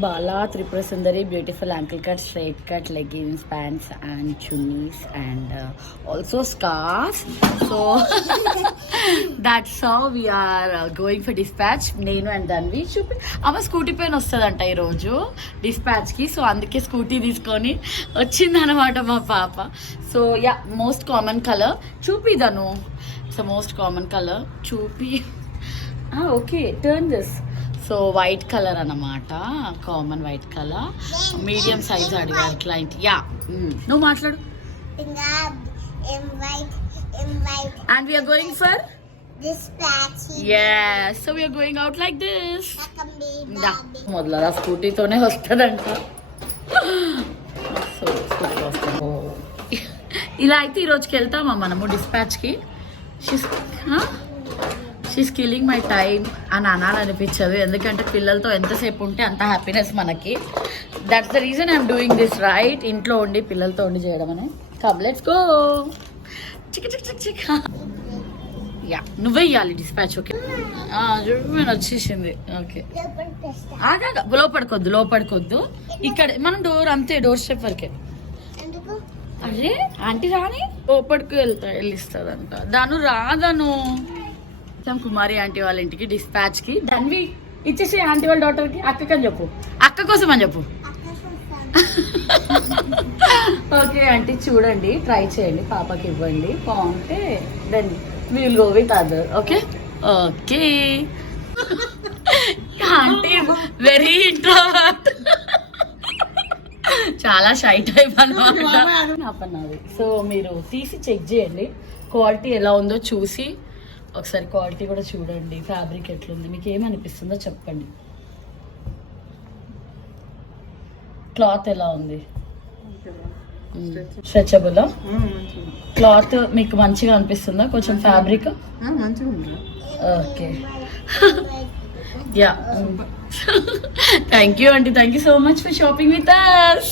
Bala Tripura Sundari, beautiful ankle cut, straight cut, leggings, pants and chunnis and also scarves. So that's how we are going for dispatch. Nenu and Danvi చూపి అమ్మ scooty పైన వస్తుందంట ఈరోజు డిస్పాచ్కి. So అందుకే scooty తీసుకొని వచ్చిందనమాట మా పాప. So ya most common colour చూపిదను. సో మోస్ట్ కామన్ కలర్ చూపి okay turn this. So white colour అన్నమాట, common white colour, medium size అడిగారు క్లయింట్. యా నువ్వు మాట్లాడు. And we're going for dispatch. yes, so we are going out like this. మొదలరా స్కూటీతోనే వస్తుందంట. So scooty వస్తుంది. ఇలా అయితే ఈ రోజుకి వెళ్తామా మనము డిస్పాచ్కి. షీస్ కిల్లింగ్ మై టైం అని అనాలనిపించదు, ఎందుకంటే పిల్లలతో ఎంతసేపు ఉంటే అంత హ్యాపీనెస్ మనకి. That's the reason I'm doing this right. ఇంట్లో ఉండి పిల్లలతో ఉండి చేయడం అని. Come let's go. చిక్ చిక్ చిక్ చిక్. యా నువ్వే ఇవ్వాలి డిస్పాచ్. ఓకే నేను వచ్చేసింది. ఓకే ఆగా లోపడుకోద్దు, లోపడుకోద్దు. ఇక్కడ మనం డోర్ అంతే, డోర్ స్టెప్ వరకే. అరే ఆంటీ రాని లోపడికి వెళ్ళిస్తుందంట. దాను రాదను. కుమారి ఆంటీ వాళ్ళ ఇంటికి డిస్పాచ్ కి. దాన్ని ఇచ్చేసి ఆంటీ వాళ్ళ డాటర్ కి అక్కకి అని చెప్పు, అక్క కోసం అని చెప్పు. ఓకే ఆంటీ చూడండి, ట్రై చేయండి, పాపకి ఇవ్వండి, బాగుంటే then we will go with other. Okay aunty very introvert, చాలా షై టైప్ అన్నది. సో మీరు తీసి చెక్ చేయండి, క్వాలిటీ ఎలా ఉందో చూసి ఒకసారి క్వాలిటీ కూడా చూడండి, ఫ్యాబ్రిక్ ఎట్లుంది, మీకు ఏమనిపిస్తుందో చెప్పండి. క్లాత్ ఎలా ఉంది? స్ట్రెచబుల్ క్లాత్ మీకు మంచిగా అనిపిస్తుందా? కొంచెం fabric okay. Ya thank you అండి, thank you so much for shopping with us.